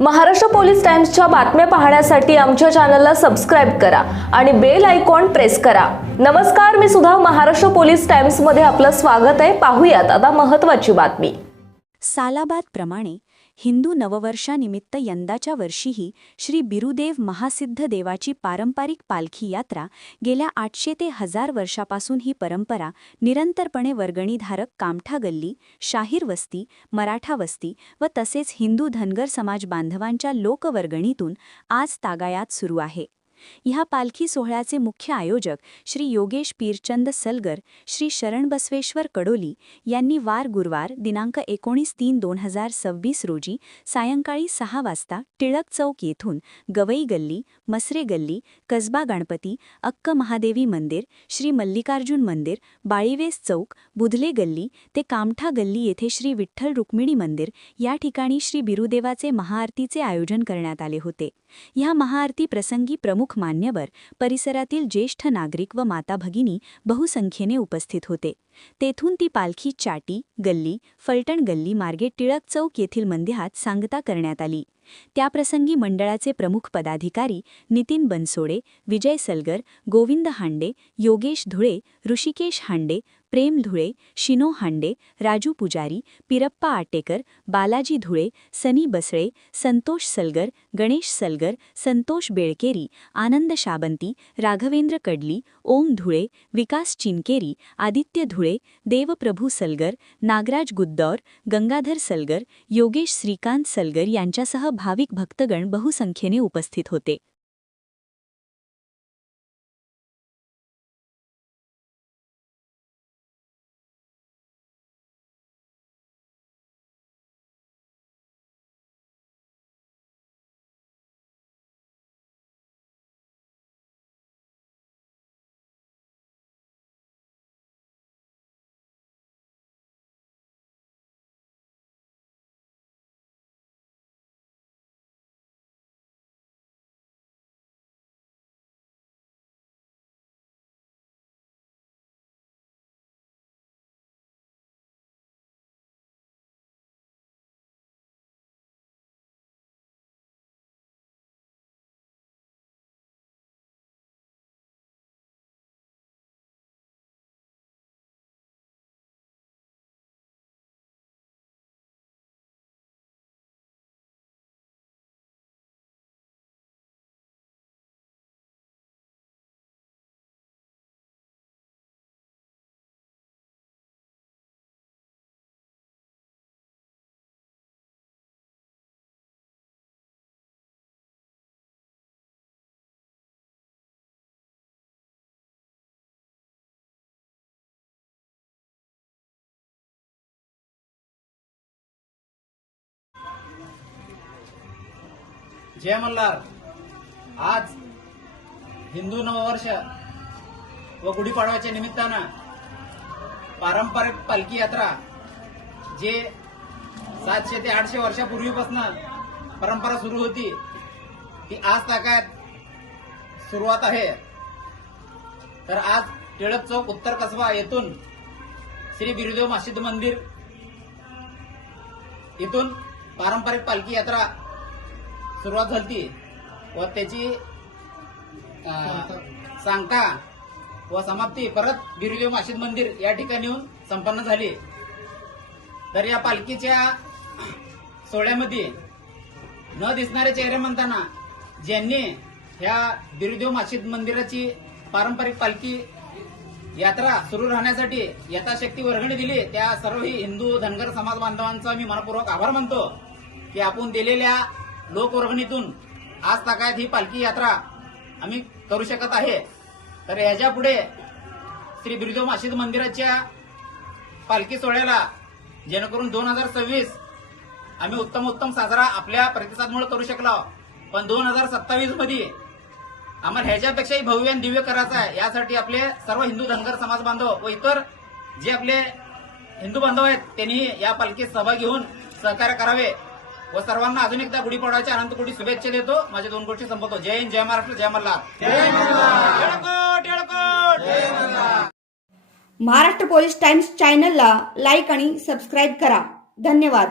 Maharashtra police टाइम्सच्या बातम्या पाहण्यासाठी आमच्या चॅनलला सबस्क्राइब करा आणि बेल आयकॉन प्रेस करा। नमस्कार, मी सुधा, महाराष्ट्र पोलीस टाइम्स मध्ये आपलं स्वागत आहे। पाहूयात आता महत्त्वाची बातमी। सालाबाद प्रमाणे हिंदू नववर्षानिमित्त यंदाच्या वर्षीही श्री बिरुदेव महासिद्ध देवाची पारंपरिक पालखी यात्रा गेल्या 800 ते 1000 वर्षापासून ही परंपरा निरंतरपणे वर्गणीधारक कामठा गल्ली, शाहीर वस्ती, मराठा वस्ती व तसेच हिंदू धनगर समाज बांधवांच्या लोकवर्गणीतून आज तागायात सुरू आहे। ह्या पालखी सोहळ्याचे मुख्य आयोजक श्री योगेश पीरचंद सलगर, श्री शरण बसवेश्वर कडोली यांनी गुरुवार दिनांक 19/3/2026 रोजी सायंकाळी 6 वाजता टिळक चौक येथून गवई गल्ली, मसरे गल्ली, कसबा गणपती, अक्क महादेवी मंदिर, श्री मल्लिकार्जुन मंदिर, बाळीवेस चौक, बुधले गल्ली ते कामठा गल्ली येथे श्री विठ्ठल रुक्मिणी मंदिर या ठिकाणी श्री बिरुदेवाचे महाआरतीचे आयोजन करण्यात आले होते। ह्या महाआरती प्रसंगी प्रमुख मान्यवर, परिसरातील ज्येष्ठ नागरिक व माता भगिनी बहुसंख्येने उपस्थित होते। तेथून ती पालखी चाटी गल्ली, फलटण गल्ली मार्गे टिळक चौक येथील मंदिरात सांगता करण्यात आली। त्याप्रसंगी मंडळाचे प्रमुख पदाधिकारी नितीन बनसोडे, विजय सलगर, गोविंद हांडे, योगेश धुळे, ऋषिकेश हांडे, प्रेम धुळे, शिनो हांडे, राजू पुजारी, पिरप्पा आटेकर, बालाजी धुळे, सनी बसळे, संतोष सलगर, गणेश सलगर, संतोष बेळकेरी, आनंद शाबंती, राघवेंद्र कडली, ओम धुळे, विकास चिनकेरी, आदित्य धुळे, देवप्रभू सलगर, नागराज गुद्दौर, गंगाधर सलगर, योगेश श्रीकांत सलगर यांच्यासह भाविक भक्तगण बहुसंख्येने उपस्थित होते। जय मल्हार। आज हिंदू नववर्ष व गुढीपाडव्याच्या निमित्तानं पारंपरिक पालखी यात्रा जे 700 ते 800 वर्षापूर्वीपासून परंपरा सुरू होती ती आज तागायत सुरुवात आहे। तर आज टिळक चौक उत्तर कसबा येथून श्री बिरुदेव मस्जिद मंदिर इथून पारंपरिक पालखी यात्रा सुरुवात झाली व त्याची सांगता व समाप्ती परत बिरुदेव मस्जिद मंदिर या ठिकाणी येऊन संपन्न झाली। तर या पालखीच्या सोहळ्यामध्ये न दिसणारे चेहरे म्हणताना ज्यांनी ह्या बिरुदेव मस्जिद मंदिराची पारंपरिक पालखी यात्रा सुरू राहण्यासाठी यथाशक्ती वर्गणी दिली त्या सर्व हिंदू धनगर समाज बांधवांचा मी मनपूर्वक आभार मानतो की आपण दिलेल्या लोकवर्गणीतून आज तागायत ही पालखी यात्रा आम्ही करू शकत आहे। तर ह्याच्या पुढे श्री बिरुदेव मस्जिद मंदिराच्या पालखी सोहळ्याला जेणेकरून 2026 आम्ही उत्तम साजरा आपल्या प्रतिसादमुळे करू शकलो, पण 2027 मध्ये आम्हाला ह्याच्यापेक्षाही भव्य आणि दिव्य करायचं आहे। यासाठी आपले सर्व हिंदू धनगर समाज बांधव व इतर जे आपले हिंदू बांधव आहेत त्यांनी या पालखीत सहभागी होऊन सहकार्य करावे व सर्वांना अजून एकदा गुढीपाडव्याच्या अनंत कोटी शुभेच्छा देतो। माझे 2 गोष्टी संपवतो। जय हिंद, जय महाराष्ट्र, जय मल्हार। महाराष्ट्र पोलीस टाइम्स चॅनलला लाईक आणि सबस्क्राईब करा। धन्यवाद।